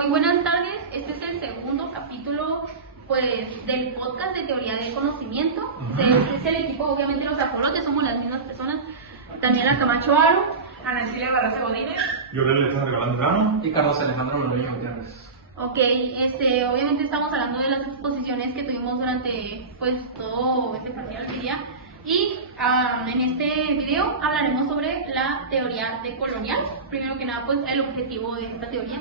muy buenas tardes. Este es el segundo capítulo pues, del podcast de teoría del conocimiento. Este es el equipo, obviamente los ajolotes, somos las mismas personas. Daniela Camacho Aro, Ana Cecilia Barraza Godínez, Gabriel Alexandre Galandrano y Carlos Alejandro Londoño Gutiérrez. Ok, obviamente estamos hablando de las exposiciones que tuvimos durante pues todo este parcial del día. Y en este video hablaremos sobre la teoría decolonial. Primero que nada, pues el objetivo de esta teoría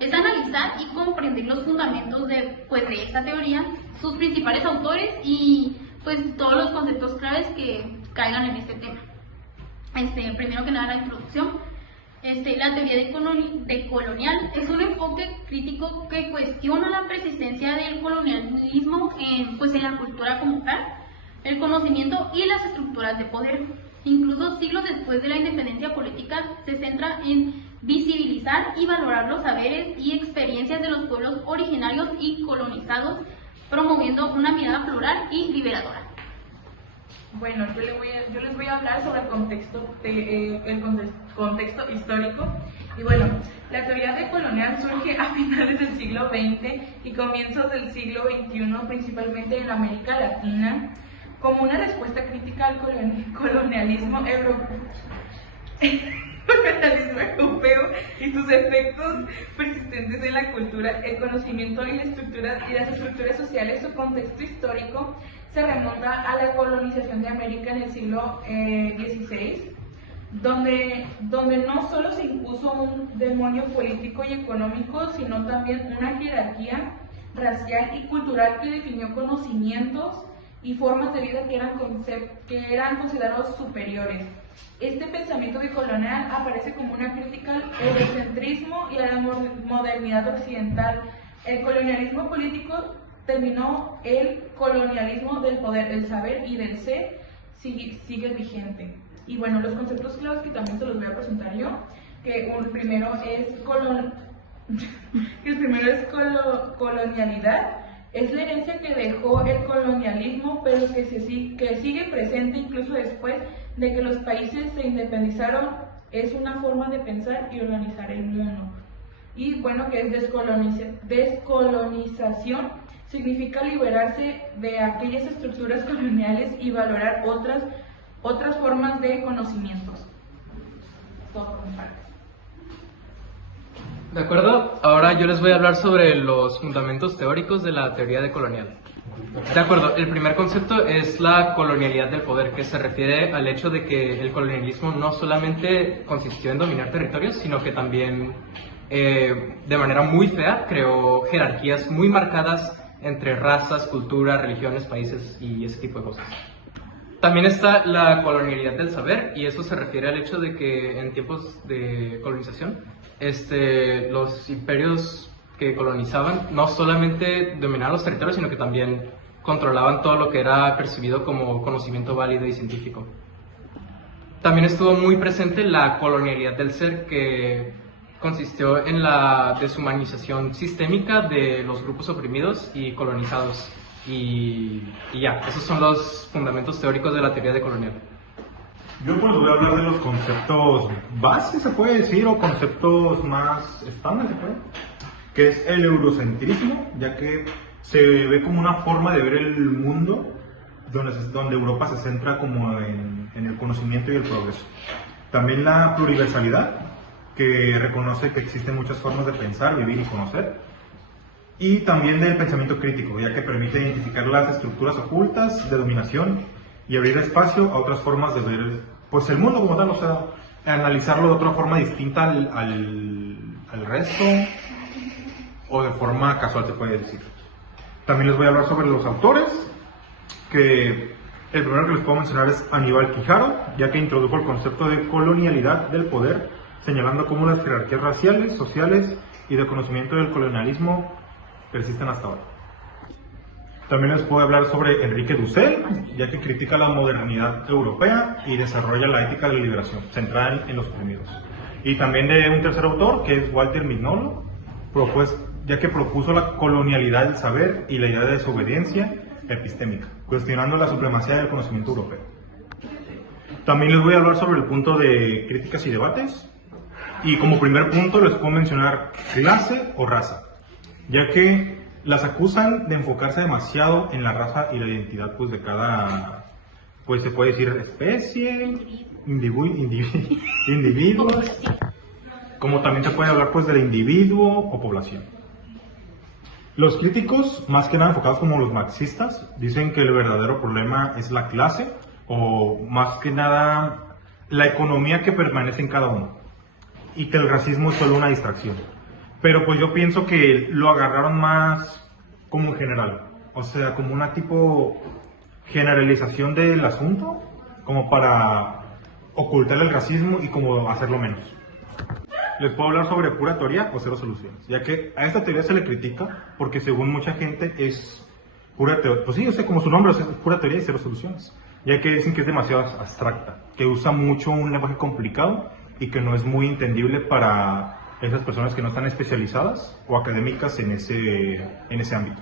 es analizar y comprender los fundamentos de esta teoría, sus principales autores y pues todos los conceptos claves que caigan en este tema. Primero que nada, la introducción. La teoría decolonial es un enfoque crítico que cuestiona la persistencia del colonialismo en la cultura como tal, el conocimiento y las estructuras de poder. Incluso siglos después de la independencia política, se centra en visibilizar y valorar los saberes y experiencias de los pueblos originarios y colonizados, promoviendo una mirada plural y liberadora. Bueno, yo les voy a hablar sobre el contexto histórico. Y bueno, la teoría decolonial surge a finales del siglo XX y comienzos del siglo XXI, principalmente en América Latina, como una respuesta crítica al colonialismo europeo y sus efectos persistentes en la cultura, el conocimiento y las estructuras sociales. Su contexto histórico se remonta a la colonización de América en el siglo XVI, donde no solo se impuso un demonio político y económico, sino también una jerarquía racial y cultural que definió conocimientos y formas de vida que eran considerados superiores. Este pensamiento decolonial aparece como una crítica al eurocentrismo y a la modernidad occidental. El colonialismo político terminó, el colonialismo del poder, del saber y del ser sigue vigente. Y bueno, los conceptos claves que también se los voy a presentar yo, que el primero es colonialidad. Es la herencia que dejó el colonialismo, pero que sigue presente incluso después de que los países se independizaron. Es una forma de pensar y organizar el mundo. Y bueno, que es descolonización, significa liberarse de aquellas estructuras coloniales y valorar otras formas de conocimientos. Todo por mi parte. De acuerdo, ahora yo les voy a hablar sobre los fundamentos teóricos de la teoría decolonial. De acuerdo, el primer concepto es la colonialidad del poder, que se refiere al hecho de que el colonialismo no solamente consistió en dominar territorios, sino que también de manera muy fea creó jerarquías muy marcadas entre razas, culturas, religiones, países y ese tipo de cosas. También está la colonialidad del saber, y eso se refiere al hecho de que en tiempos de colonización, los imperios que colonizaban no solamente dominaban los territorios, sino que también controlaban todo lo que era percibido como conocimiento válido y científico. También estuvo muy presente la colonialidad del ser, que consistió en la deshumanización sistémica de los grupos oprimidos y colonizados. Y ya, esos son los fundamentos teóricos de la teoría decolonial. Yo pues voy a hablar de los conceptos base, se puede decir, o conceptos más estándar, se puede, que es el eurocentrismo, ya que se ve como una forma de ver el mundo donde Europa se centra como en el conocimiento y el progreso. También la pluriversalidad, que reconoce que existen muchas formas de pensar, vivir y conocer. Y también del pensamiento crítico, ya que permite identificar las estructuras ocultas de dominación y abrir espacio a otras formas de ver pues, el mundo como tal, o sea, analizarlo de otra forma distinta al resto, o de forma casual se puede decir. También les voy a hablar sobre los autores, que el primero que les puedo mencionar es Aníbal Quijano, ya que introdujo el concepto de colonialidad del poder, señalando cómo las jerarquías raciales, sociales y de conocimiento del colonialismo persisten hasta ahora. También les puedo hablar sobre Enrique Dussel, ya que critica la modernidad europea y desarrolla la ética de la liberación, centrada en los oprimidos. Y también de un tercer autor, que es Walter Mignolo, ya que propuso la colonialidad del saber y la idea de desobediencia epistémica, cuestionando la supremacía del conocimiento europeo. También les voy a hablar sobre el punto de críticas y debates, Y como primer punto les puedo mencionar clase o raza, ya que las acusan de enfocarse demasiado en la raza y la identidad pues de cada, pues se puede decir especie, individuo, como también se puede hablar pues del individuo o población. Los críticos, más que nada enfocados como los marxistas, dicen que el verdadero problema es la clase o más que nada la economía que permanece en cada uno y que el racismo es solo una distracción. Pero pues yo pienso que lo agarraron más como en general, o sea, como una tipo generalización del asunto, como para ocultar el racismo y como hacerlo menos. Les puedo hablar sobre pura teoría o cero soluciones, ya que a esta teoría se le critica porque según mucha gente es pura teoría, pues sí, o sea, como su nombre, o sea, es pura teoría y cero soluciones, ya que dicen que es demasiado abstracta, que usa mucho un lenguaje complicado y que no es muy entendible para esas personas que no están especializadas o académicas en ese ámbito.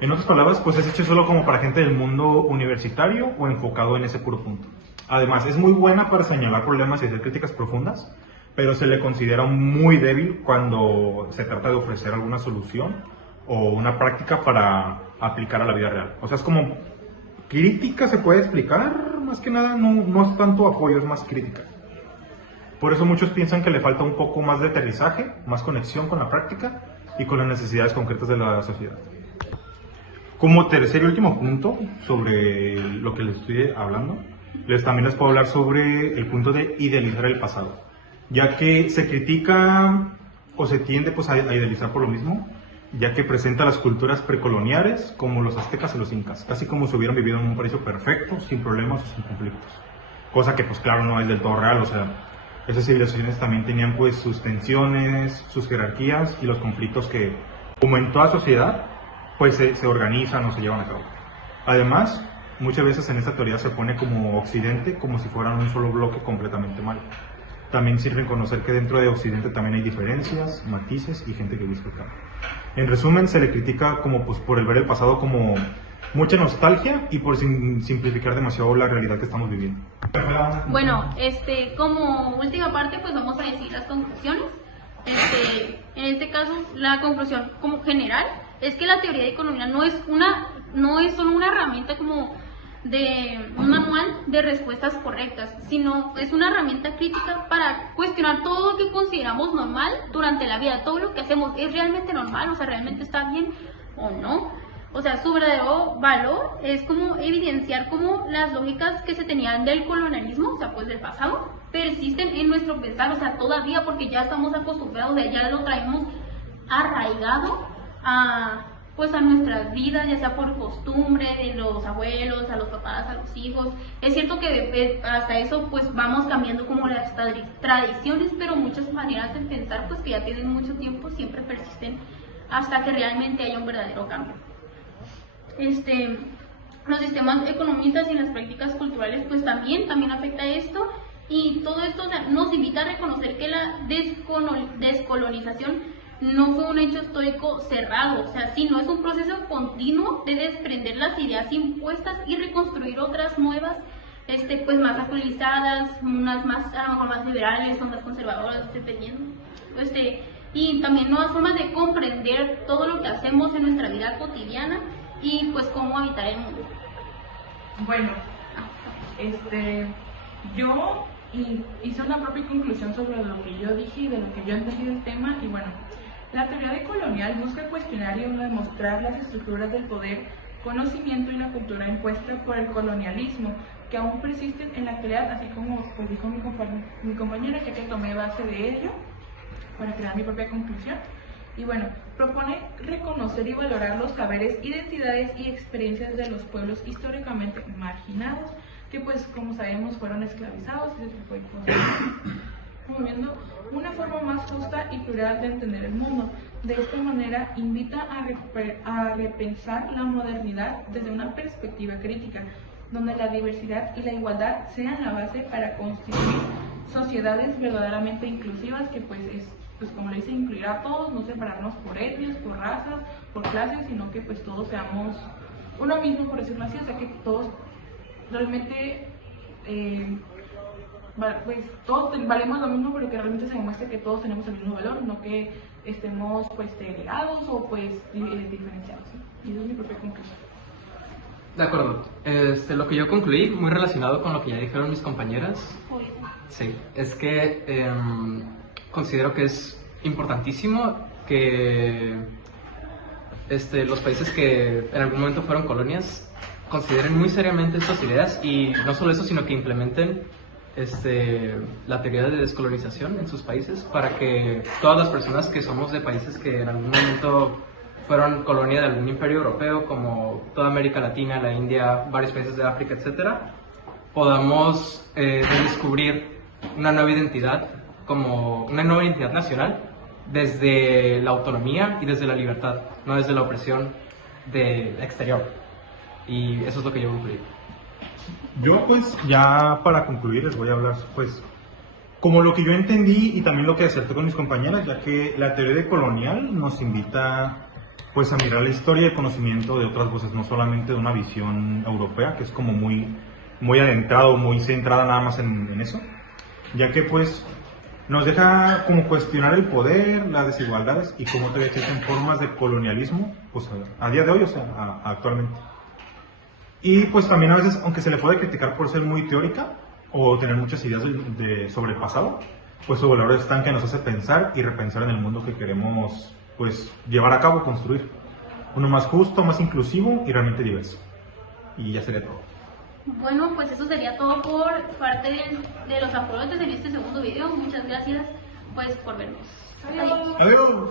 En otras palabras, pues es hecho solo como para gente del mundo universitario o enfocado en ese puro punto. Además, es muy buena para señalar problemas y hacer críticas profundas, pero se le considera muy débil cuando se trata de ofrecer alguna solución o una práctica para aplicar a la vida real. O sea, es como crítica, se puede explicar, más que nada no es tanto apoyo, es más crítica. Por eso muchos piensan que le falta un poco más de aterrizaje, más conexión con la práctica y con las necesidades concretas de la sociedad. Como tercer y último punto sobre lo que les estoy hablando, también les puedo hablar sobre el punto de idealizar el pasado, ya que se critica o se tiende pues, a idealizar por lo mismo, ya que presenta las culturas precoloniales como los aztecas y los incas, casi como si hubieran vivido en un paraíso perfecto, sin problemas o sin conflictos, cosa que pues claro no es del todo real. O sea, esas civilizaciones también tenían pues sus tensiones, sus jerarquías y los conflictos que, como en toda sociedad, pues se organizan o se llevan a cabo. Además, muchas veces en esta teoría se pone como Occidente como si fueran un solo bloque completamente malo. También sirve reconocer que dentro de Occidente también hay diferencias, matices y gente que busca el cambio. En resumen, se le critica como pues por el ver el pasado como mucha nostalgia y por simplificar demasiado la realidad que estamos viviendo. Bueno, como última parte, pues vamos a decir las conclusiones. En este caso, la conclusión como general es que la teoría de economía no es solo una herramienta como de un manual de respuestas correctas, sino es una herramienta crítica para cuestionar todo lo que consideramos normal durante la vida. Todo lo que hacemos es realmente normal, o sea, realmente está bien o no. O sea, su verdadero valor es como evidenciar cómo las lógicas que se tenían del colonialismo, o sea, pues del pasado, persisten en nuestro pensar, o sea, todavía, porque ya estamos acostumbrados, ya lo traemos arraigado a nuestras vidas, ya sea por costumbre de los abuelos, a los papás, a los hijos. Es cierto que hasta eso pues vamos cambiando como las tradiciones, pero muchas maneras de pensar pues que ya tienen mucho tiempo siempre persisten hasta que realmente haya un verdadero cambio. Los sistemas economistas y las prácticas culturales pues también afecta esto, y todo esto, o sea, nos invita a reconocer que la descolonización no fue un hecho histórico cerrado, o sea, sino es un proceso continuo de desprender las ideas impuestas y reconstruir otras nuevas, pues más actualizadas, unas más, a lo mejor más liberales o más conservadoras, dependiendo, y también nuevas formas de comprender todo lo que hacemos en nuestra vida cotidiana y pues cómo habitar el mundo. Bueno, yo hice una propia conclusión sobre lo que yo dije y de lo que yo entendí del tema. Y bueno, la teoría decolonial busca cuestionar y demostrar las estructuras del poder, conocimiento y la cultura impuesta por el colonialismo, que aún persisten en la actualidad, así como pues dijo mi compañera, ya que tomé base de ello para crear mi propia conclusión. Y bueno, propone reconocer y valorar los saberes, identidades y experiencias de los pueblos históricamente marginados, que pues como sabemos fueron esclavizados y ese tipo de cosas, promoviendo una forma más justa y plural de entender el mundo. De esta manera invita a repensar la modernidad desde una perspectiva crítica, donde la diversidad y la igualdad sean la base para constituir sociedades verdaderamente inclusivas, que pues como le dice, incluir a todos, no separarnos por etnias, por razas, por clases, sino que pues todos seamos uno mismo, por decirlo así, o sea que todos realmente pues todos valemos lo mismo, pero que realmente se demuestre que todos tenemos el mismo valor, no que estemos pues segregados o pues diferenciados, ¿sí? Y eso es mi propia conclusión. De acuerdo. Lo que yo concluí, muy relacionado con lo que ya dijeron mis compañeras, sí, es que considero que es importantísimo que los países que en algún momento fueron colonias consideren muy seriamente estas ideas y no solo eso, sino que implementen la teoría de descolonización en sus países para que todas las personas que somos de países que en algún momento fueron colonia de algún imperio europeo, como toda América Latina, la India, varios países de África, etcétera, podamos descubrir una nueva identidad, como una nueva identidad nacional, desde la autonomía y desde la libertad, no desde la opresión del exterior. Y eso es lo que yo concluí. Yo pues ya para concluir les voy a hablar pues como lo que yo entendí y también lo que acerté con mis compañeras, ya que la teoría de colonial nos invita pues a mirar la historia y el conocimiento de otras voces, no solamente de una visión europea, que es como muy adentrado, muy centrada nada más en eso, ya que pues nos deja como cuestionar el poder, las desigualdades y cómo todavía existen formas de colonialismo pues a día de hoy, o sea, actualmente. Y pues también a veces, aunque se le puede criticar por ser muy teórica o tener muchas ideas sobre el pasado, pues su valor está en que nos hace pensar y repensar en el mundo que queremos pues llevar a cabo, construir. Uno más justo, más inclusivo y realmente diverso. Y ya sería todo. Bueno, pues eso sería todo por parte de los aportes en este segundo video. Muchas gracias pues por vernos. Adiós. Adiós.